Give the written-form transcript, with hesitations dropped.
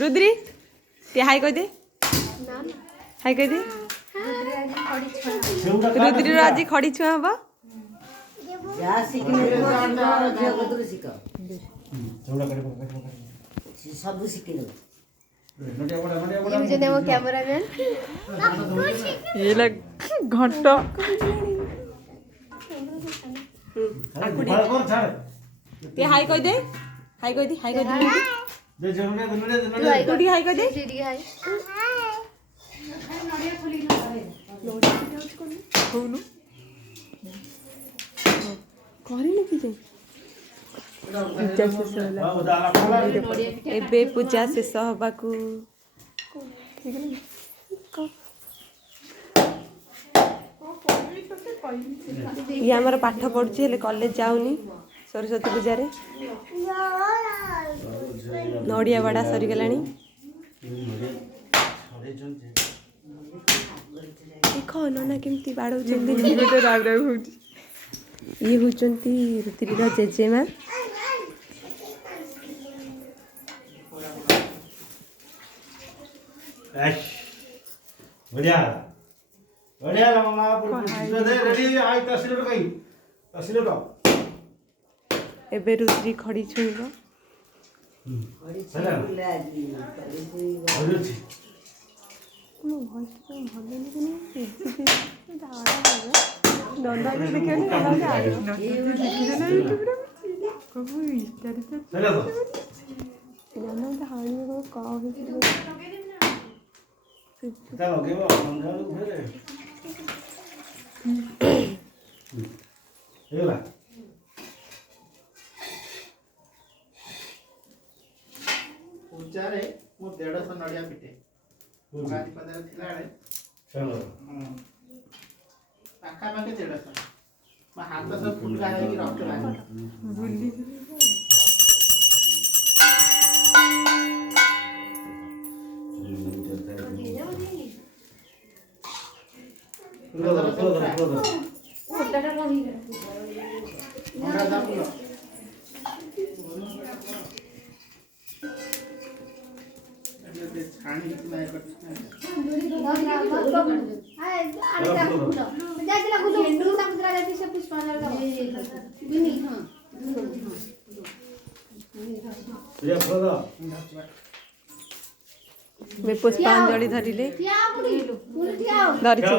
रुद्री ते हाय कह दे हाय कह दे रुद्री आज खड़ी छुआ हम सब शिखी कैमरामैन ये लग घंट ते हाय कह दे हाय कह दे हाय कह दे तू हाय कह दे होनु करिनु कि जे पूजा शेष होला एबे पूजा शेष हबाकू ये आमर पाठ पढ़ुची हेले कॉलेज जाऊनी सरस्वती पूजा नड़िया बाड़ा सरीगलानी देख नना केमती बाड़ौ ये होचंती ऋतिर जेजेमा बढ़िया बढ़िया मामा दे रेडी आई तहसील कहीं तहसील का एबे रुद्री खड़ी छुईबो चला होरुची मो भइस तो भले नहीं दंदा भी देखियो नहीं दंदा आ ये देखियो ना यूट्यूब रे कबू इंस्टा रे चला तो दंदा तो हानी को का हो चलो के वो समझा लो फिर ये ला पूजारे मो 150 नडिया पिटे गादी पदार थिला रे चलो पाखा पाखे 150 मा हाथ सब फुल गाय की रख लागे बुल्ली छाणी नहीं करते मैं पुष्पांजलि धरिले धरिछि